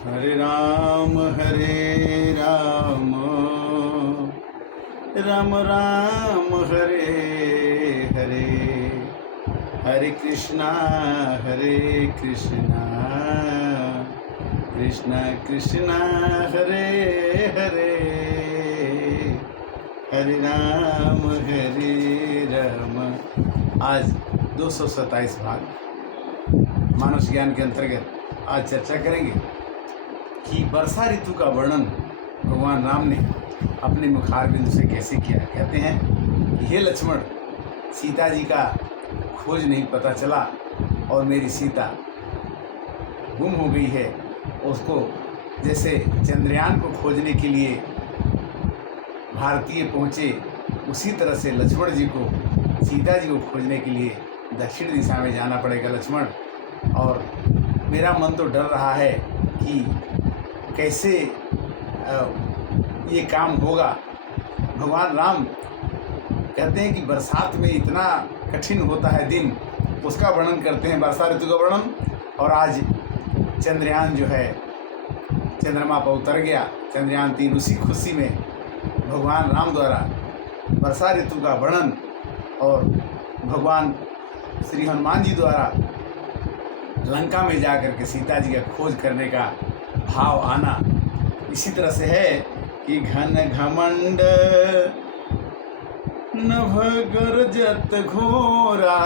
हरे राम राम राम हरे हरे, हरे कृष्णा कृष्णा कृष्णा हरे हरे, हरे राम। आज 227 भाग मानस ज्ञान के अंतर्गत आज चर्चा करेंगे कि वर्षा ऋतु का वर्णन भगवान राम ने अपने मुखार बिंदु से कैसे किया। कहते हैं कि हे लक्ष्मण, सीता जी का खोज नहीं पता चला और मेरी सीता गुम हो गई है। उसको जैसे चंद्रयान को खोजने के लिए भारतीय पहुँचे, उसी तरह से लक्ष्मण जी को सीता जी को खोजने के लिए दक्षिण दिशा में जाना पड़ेगा लक्ष्मण। और मेरा मन तो डर रहा है कि कैसे ये काम होगा। भगवान राम कहते हैं कि बरसात में इतना कठिन होता है दिन, उसका वर्णन करते हैं, वर्षा ऋतु का वर्णन। और आज चंद्रयान जो है चंद्रमा पर उतर गया, चंद्रयान 3, उसी खुशी में भगवान राम द्वारा वर्षा ऋतु का वर्णन और भगवान श्री हनुमान जी द्वारा लंका में जाकर के सीता जी का खोज करने का भाव आना इसी तरह से है कि घन घमंड नभ गरजत घोरा,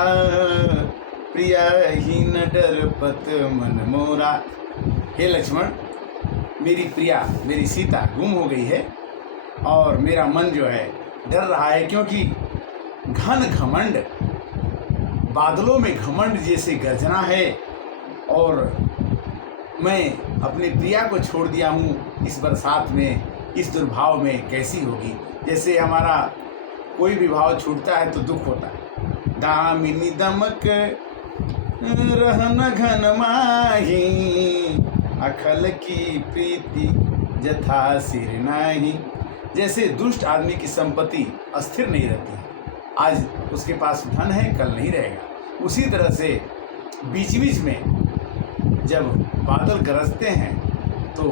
प्रियाहीन डरपत मन मोरा। हे लक्ष्मण, मेरी प्रिया मेरी सीता गुम हो गई है और मेरा मन जो है डर रहा है, क्योंकि घन घमंड, बादलों में घमंड जैसे गर्जना है और मैं अपनी प्रिया को छोड़ दिया हूँ इस बरसात में, इस दुर्भाव में कैसी होगी। जैसे हमारा कोई भी भाव छूटता है तो दुख होता है। दामिनी दमक रहन घन माही, अखल की प्रीति जथा सिर नाही। जैसे दुष्ट आदमी की संपत्ति अस्थिर नहीं रहती है, आज उसके पास धन है कल नहीं रहेगा। उसी तरह से बीच बीच में जब बादल गरजते हैं तो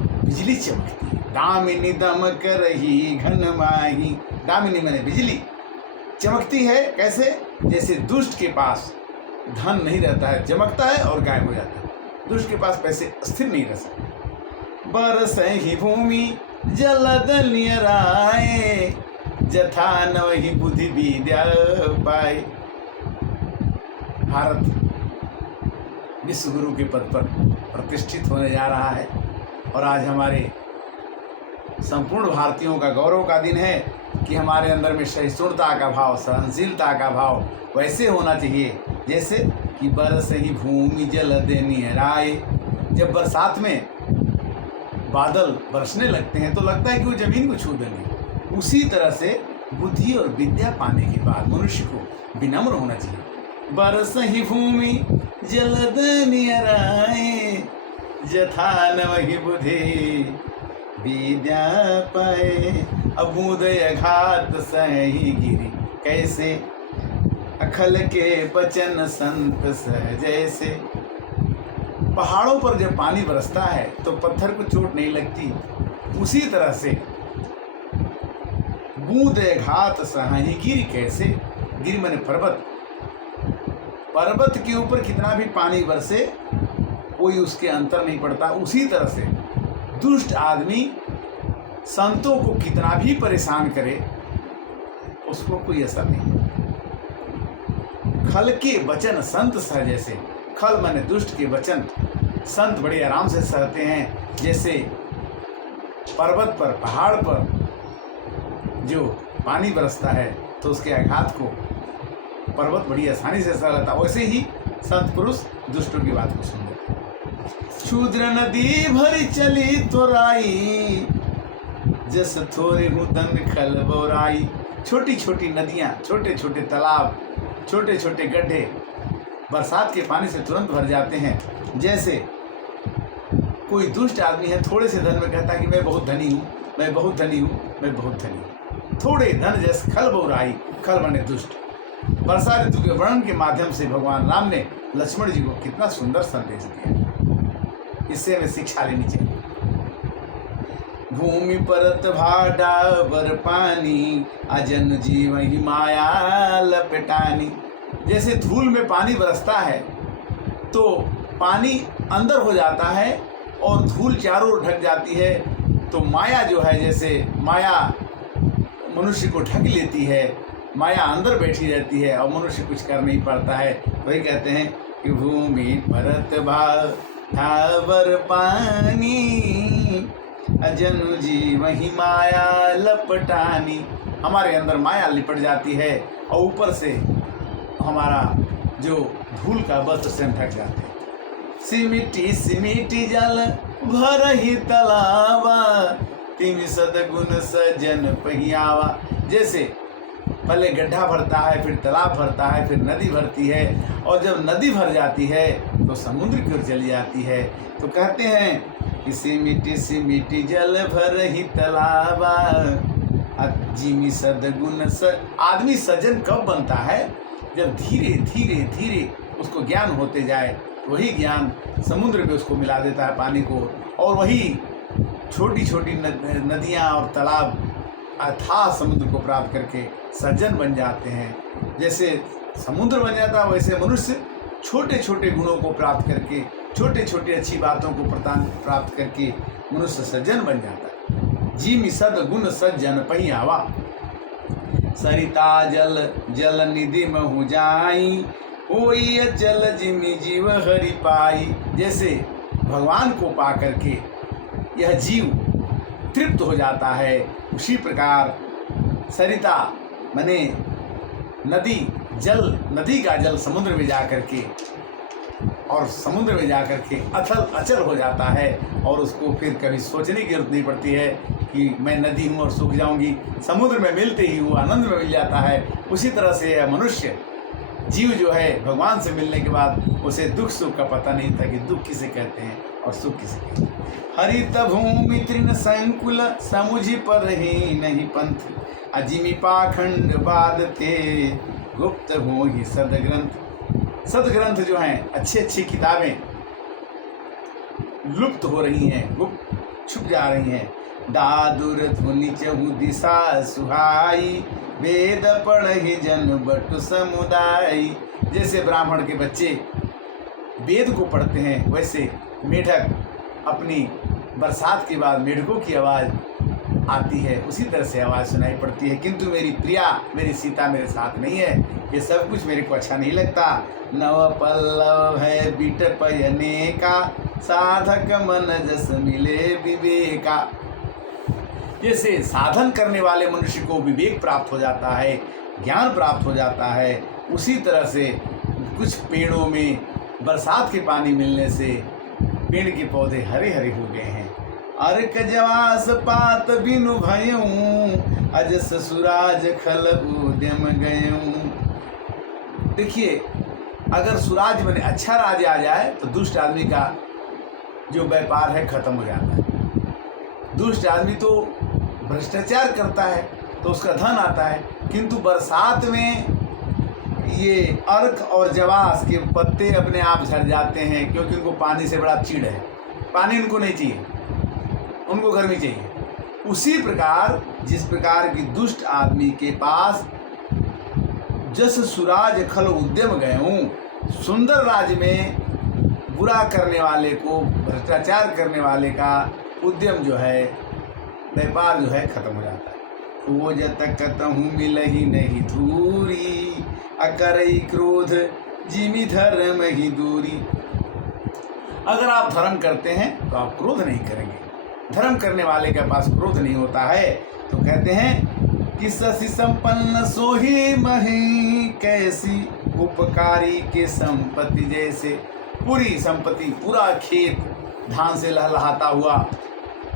बिजली चमकती है। दामिनी दमक रही घन माही, दामिनी मैंने बिजली चमकती है। कैसे? जैसे दुष्ट के पास धन नहीं रहता है, चमकता है और गायब हो जाता है। दुष्ट के पास पैसे स्थिर नहीं रह सकते। बरस ही भूमि जलद नियराए, जथा नवहि बुद्धि विद्या पाए। भारत विश्व गुरु के पद पर प्रतिष्ठित होने जा रहा है और आज हमारे संपूर्ण भारतीयों का गौरव का दिन है कि हमारे अंदर में सहिष्णुता का भाव, सहनशीलता का भाव वैसे होना चाहिए जैसे कि बरस ही भूमि जलद नियराए। जब बरसात में बादल बरसने लगते हैं तो लगता है कि वो जमीन को छू देंगे। उसी तरह से बुद्धि और विद्या पाने के बाद मनुष्य को विनम्र होना चाहिए। बरस ही भूमि जलद नियराए, जथा नवहि बुद्धि विद्या पाए। अबूदय घात सही गिरी कैसे, अखल के बचन संत सहजैसे। पहाड़ों पर जब पानी बरसता है तो पत्थर को चोट नहीं लगती, उसी तरह से बूंद घात सहाही गिरी कैसे। गिरी माने पर्वत, पर्वत के ऊपर कितना भी पानी बरसे कोई उसके अंतर नहीं पड़ता। उसी तरह से दुष्ट आदमी संतों को कितना भी परेशान करे उसको कोई असर नहीं। खल के वचन संत सह जैसे, खल माने दुष्ट के वचन संत बड़े आराम से सहते हैं। जैसे पर्वत पर, पहाड़ पर जो पानी बरसता है तो उसके आघात को पर्वत बड़ी आसानी से सह लेता, वैसे ही संत पुरुष दुष्टों की बात को सुन लेते। क्षुद्र नदी भरी चली तोराई, जस थोरे हुदन खल बोराई। छोटी छोटी नदियाँ, छोटे छोटे तालाब, छोटे छोटे गड्ढे बरसात के पानी से तुरंत भर जाते हैं। जैसे कोई दुष्ट आदमी है, थोड़े से धन में कहता है कि मैं बहुत धनी हूँ, मैं बहुत धनी हूँ, मैं बहुत धनी हूँ। थोड़े धन जैसे खल बोराई, खल माने दुष्ट। वर्षा ऋतु के वर्णन के माध्यम से भगवान राम ने लक्ष्मण जी को कितना सुंदर संदेश दिया। इससे हमें शिक्षा लेनी चाहिए। भूमि परत भाडा बर पानी, अजन जीव ही माया लपेटानी। जैसे धूल में पानी बरसता है तो पानी अंदर हो जाता है और धूल चारों ओर ढक जाती है, तो माया जो है, जैसे माया मनुष्य को ढक लेती है, माया अंदर बैठी रहती है और मनुष्य कुछ कर नहीं पाता है। वही कहते हैं कि भूमि परत भावर पानी, अजनु जीव ही माया लपटानी। हमारे अंदर माया लिपट जाती है और ऊपर से हमारा जो धूल का वस्त्र से हम ढक जाते हैं। सिमिटी सिमिटी जल भर ही तलावा, तिमि सदगुण सजन पहियावा। जैसे पहले गड्ढा भरता है, फिर तालाब भरता है, फिर नदी भरती है, और जब नदी भर जाती है तो समुद्र की ओर चली जाती है। तो कहते हैं कि सिमिटी जल भर ही तलावा, जिमि सदगुण आदमी सज्जन कब बनता है? जब धीरे धीरे धीरे उसको ज्ञान होते जाए, वही ज्ञान समुद्र में उसको मिला देता है पानी को, और वही छोटी छोटी नदियाँ और तालाब अथाह समुद्र को प्राप्त करके सज्जन बन जाते हैं। जैसे समुद्र बन जाता है, वैसे मनुष्य छोटे छोटे गुणों को प्राप्त करके, छोटे छोटे अच्छी बातों को प्राप्त करके मनुष्य सज्जन बन जाता है। जिमि सद्गुण सज्जन पहियावा, सरिता जल जल निधि महु जाई, होई अचल जिमि जीव हरि पाई। जैसे भगवान को पा करके यह जीव तृप्त हो जाता है, उसी प्रकार सरिता माने नदी, जल, नदी का जल समुद्र में जा करके, और समुद्र में जा करके अथल अचल हो जाता है, और उसको फिर कभी सोचने की जरूरत नहीं पड़ती है कि मैं नदी हूँ और सूख जाऊंगी। समुद्र में मिलते ही वो आनंद में मिल जाता है। उसी तरह से यह मनुष्य जीव जो है, भगवान से मिलने के बाद उसे दुख सुख का पता नहीं था कि दुख किसे कहते हैं और सुख किसे कहते हैं। हरित भूमि तृण संकुल, समुझि पर ही नहीं पंथ, अजिमि पाखंड बाधते, गुप्त हो ही सदग्रंथ। सदग्रंथ जो हैं, अच्छी अच्छी किताबें लुप्त हो रही हैं, गुप्त छुप जा रही हैं। दादुर धुनि चहु दिशा सुहाई, वेद पढ़हि जन बटु समुदाय। जैसे ब्राह्मण के बच्चे वेद को पढ़ते हैं, वैसे मेढक अपनी बरसात के बाद मेढकों की आवाज़ आती है, उसी तरह से आवाज़ सुनाई पड़ती है। किंतु मेरी प्रिया, मेरी सीता मेरे साथ नहीं है। ये सब कुछ मेरे को अच्छा नहीं लगता। नव पल्लव है बीट पयने का, साधक मन जस मिले विवेका। जैसे साधन करने वाले मनुष्य को विवेक प्राप्त हो जाता है, ज्ञान प्राप्त हो जाता है, उसी तरह से कुछ पेड़ों में बरसात के पानी मिलने से पेड़ के पौधे हरे हरे हो गए हैं। अर्क जवास पात बिनु भयऊं, अजस सुराज खल उद्यम गयऊं। देखिए, अगर सुराज बने अच्छा राज आ जाए तो दुष्ट आदमी का जो व्यापार है खत्म हो जाता है। दुष्ट आदमी तो भ्रष्टाचार करता है तो उसका धन आता है, किंतु बरसात में ये अर्क और जवास के पत्ते अपने आप झड़ जाते हैं, क्योंकि उनको पानी से बड़ा चिढ़ है। पानी उनको नहीं चाहिए, उनको गर्मी चाहिए। उसी प्रकार जिस प्रकार की दुष्ट आदमी के पास जस सुराज खल उद्यम गए हूँ, सुंदर राज में बुरा करने वाले को, भ्रष्टाचार करने वाले का उद्यम जो है, व्यापार जो है खत्म हो जाता है। खोज तकत हूँ मिलही नहीं धूरी, अकरई क्रोध जिमि धर्म ही दूरी। अगर आप धर्म करते हैं तो आप क्रोध नहीं करेंगे। धर्म करने वाले के पास क्रोध नहीं होता है। तो कहते हैं कि शशि संपन्न सोही मही, कैसी उपकारी के संपत्ति जैसे। पूरी संपत्ति, पूरा खेत धान से लहलहाता हुआ,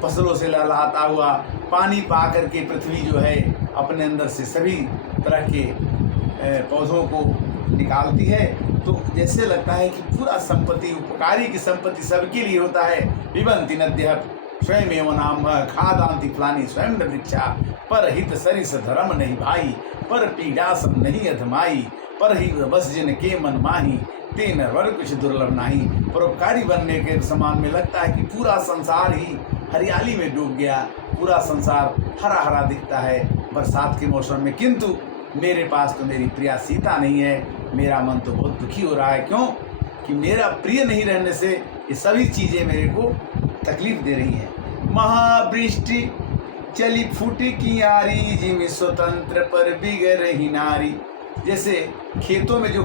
फसलों से लहलहाता हुआ, पानी पा करके पृथ्वी जो है अपने अंदर से सभी तरह के पौधों को निकालती है, तो जैसे लगता है कि पूरा संपत्ति, उपकारी की संपत्ति सबके लिए होता है। पिबंति नद्यः स्वयं एवं नाम, खादांति फलानी स्वयं वृक्षा, पर हित सरिस धर्म नहीं भाई, पर पीड़ा सब नहीं अधमाई, पर ही बस जिन के मन माही, ते नरवर कुछ दुर्लभ नाही। परोपकारी बनने के समान में लगता है कि पूरा संसार ही हरियाली में डूब गया, पूरा संसार हरा हरा दिखता है बरसात के मौसम में, किंतु मेरे पास तो मेरी प्रिया सीता नहीं है। मेरा मन तो बहुत दुखी हो रहा है। क्यों? कि मेरा प्रिय नहीं रहने से ये सभी चीज़ें मेरे को तकलीफ दे रही हैं। महावृष्टि चली फूटी कियारी, जिम स्वतंत्र पर बिगड़ रही नारी। जैसे खेतों में जो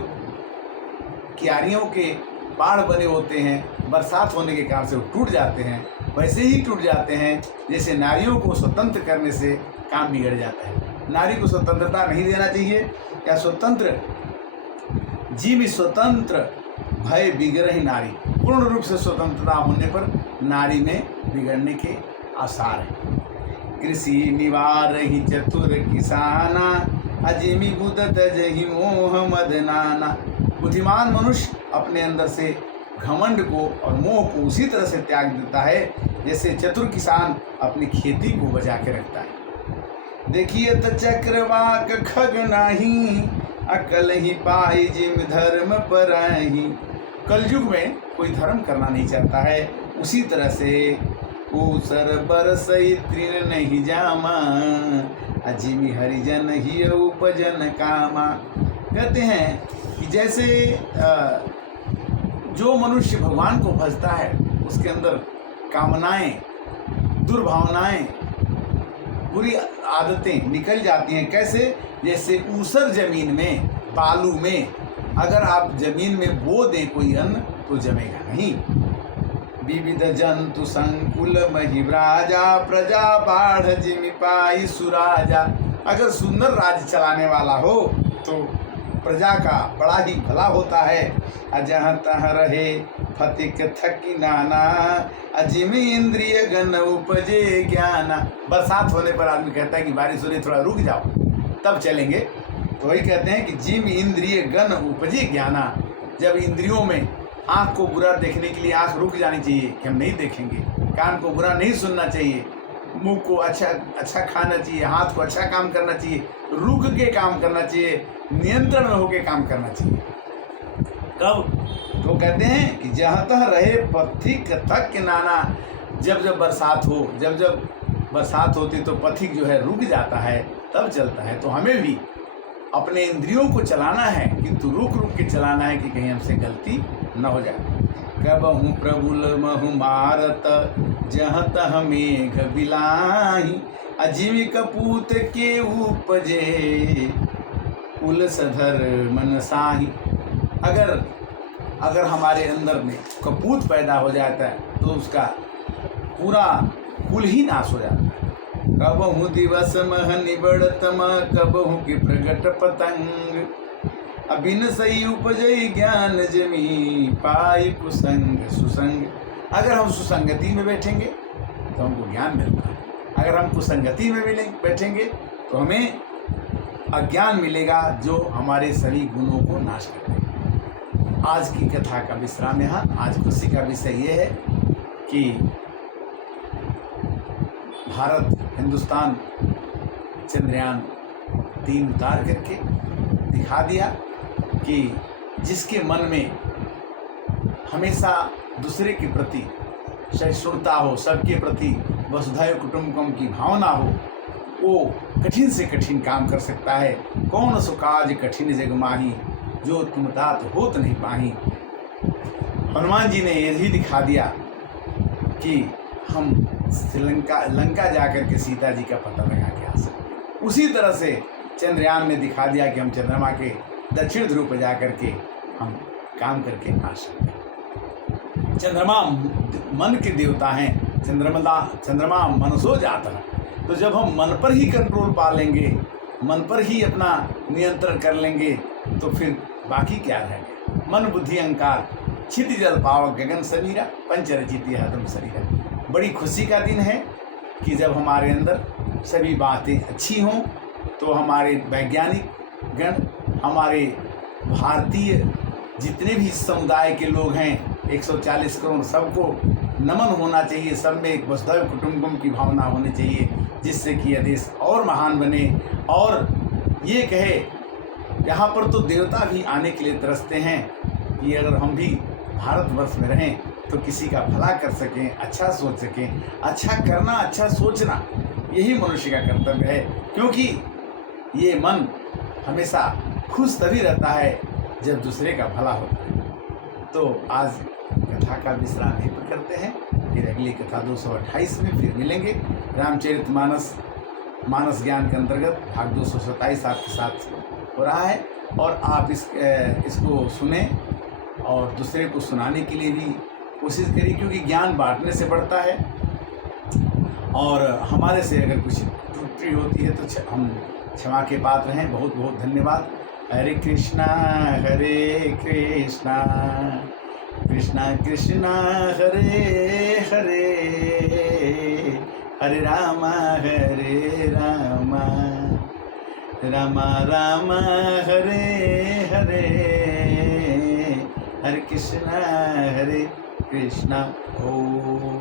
क्यारियों के बाढ़ बने होते हैं, बरसात होने के कारण से वो टूट जाते हैं, वैसे ही टूट जाते हैं जैसे नारियों को स्वतंत्र करने से काम बिगड़ जाता है। नारी को स्वतंत्रता नहीं देना चाहिए। या स्वतंत्र जीव स्वतंत्र भय बिगड़ ही नारी, पूर्ण रूप से स्वतंत्रता होने पर नारी में बिगड़ने के आसार हैं। कृषि निवार ही चतुर किसाना, अजिमी बुदत जही मोह मदनाना। बुद्धिमान मनुष्य अपने अंदर से घमंड को और मोह को उसी तरह से त्याग देता है जैसे चतुर किसान अपनी खेती को बचा के रखता है। देखिए त चक्रवाक खग नाही, अकल ही पाई जिम धर्म पर आई। कलयुग में कोई धर्म करना नहीं चाहता है, उसी तरह से ऊसर बरसई तृण नहीं जामा, अजिमी हरिजन ही उपजन कामा। कहते हैं कि जैसे जो मनुष्य भगवान को भजता है उसके अंदर कामनाएं, दुर्भावनाएं, बुरी आदतें निकल जाती हैं। कैसे? जैसे ऊसर जमीन में, बालू में अगर आप जमीन में बो दें कोई अन्न तो जमेगा नहीं। विविध जंतु संकुल महिव्राजा, प्रजा बाढ़ जिमि पाई सुराजा। अगर सुंदर राज्य चलाने वाला हो तो प्रजा का बड़ा ही भला होता है। अजह तह रहे फतिक थकी नाना, अजिमी इंद्रिय गण उपजे ज्ञाना। बरसात होने पर आदमी कहता है कि बारिश हो रही, थोड़ा रुक जाओ तब चलेंगे। तो वही कहते हैं कि जिम इंद्रिय गण उपजे ज्ञाना। जब इंद्रियों में आँख को बुरा देखने के लिए आँख रुक जानी चाहिए कि हम नहीं देखेंगे, कान को बुरा नहीं सुनना चाहिए, मुंह को अच्छा खाना चाहिए, हाथ को अच्छा काम करना चाहिए, रुक के काम करना चाहिए, नियंत्रण में होकर काम करना चाहिए। कब? तो कहते हैं कि जहाँ तह रहे पथिक थक नाना। जब जब बरसात हो, जब जब बरसात होती तो पथिक जो है रुक जाता है, तब चलता है। तो हमें भी अपने इंद्रियों को चलाना है, किंतु रुक रुक के चलाना है कि कहीं हमसे गलती न हो जाए। कबहू प्रभुल महु मारत, जहाँ तह मेघ बिलाही, अजीवी कपूत के उपजे, उलसधर मन साही। अगर हमारे अंदर में कपूत पैदा हो जाता है तो उसका पूरा कुल ही नाश हो जाता है। कबहू दिवस मह निबड़तम, कबहू के प्रगट पतंग, अबिन सही उपजई ज्ञान जमी, पाई कुसंग सुसंग। अगर हम सुसंगति में बैठेंगे तो हमको ज्ञान मिलता है, अगर हम कुसंगति में बैठेंगे तो हमें अज्ञान मिलेगा जो हमारे सभी गुणों को नाश कर देगा। आज की कथा का विश्राम यहाँ। आज खुशी का विषय ये है कि भारत, हिंदुस्तान चंद्रयान 3 उतार करके दिखा दिया कि जिसके मन में हमेशा दूसरे के प्रति सहिष्णुता हो, सबके प्रति वसुधैव कुटुंबकम की भावना हो, वो कठिन से कठिन काम कर सकता है। कौन सो काज कठिन जग माही, जो तुम तात होत नहीं पाही। हनुमान जी ने यही दिखा दिया कि हम लंका जाकर के सीता जी का पता लगा के आ सकते। उसी तरह से चंद्रयान ने दिखा दिया कि हम चंद्रमा के दक्षिण ध्रुव पर जाकर के हम काम करके आ सकते। चंद्रमा मन के देवता हैं, चंद्रमा मनसो जाता है। तो जब हम मन पर ही कंट्रोल पा लेंगे, मन पर ही अपना नियंत्रण कर लेंगे तो फिर बाकी क्या रहेगा। मन बुद्धि अहंकार क्षिति जल पावक गगन समीरा, पंचरचिति हदम शरीरा। बड़ी खुशी का दिन है कि जब हमारे अंदर सभी बातें अच्छी हों तो हमारे वैज्ञानिक गण, हमारे भारतीय जितने भी समुदाय के लोग हैं 140 करोड़, सबको नमन होना चाहिए। सब में एक वसुधैव कुटुंबकम की भावना होनी चाहिए, जिससे कि यह देश और महान बने और ये कहे यहाँ पर तो देवता भी आने के लिए तरसते हैं, कि अगर हम भी भारतवर्ष में रहें तो किसी का भला कर सकें, अच्छा सोच सकें। अच्छा करना, अच्छा सोचना, यही मनुष्य का कर्तव्य है, क्योंकि ये मन हमेशा खुश तभी रहता है जब दूसरे का भला होता है। तो आज कथा का विश्राम यहीं पर करते हैं, फिर अगली कथा 228 में फिर मिलेंगे। रामचरितमानस मानस ज्ञान के अंतर्गत भाग 227 आपके साथ हो रहा है, और आप इसको सुने और दूसरे को सुनाने के लिए भी कोशिश करिए, क्योंकि ज्ञान बांटने से बढ़ता है। और हमारे से अगर कुछ त्रुटि होती है तो हम क्षमा के पात्र हैं। बहुत बहुत धन्यवाद। हरे कृष्णा कृष्णा कृष्णा हरे हरे, हरे राम राम राम हरे हरे, हरे कृष्णा कृष्णा। ओम।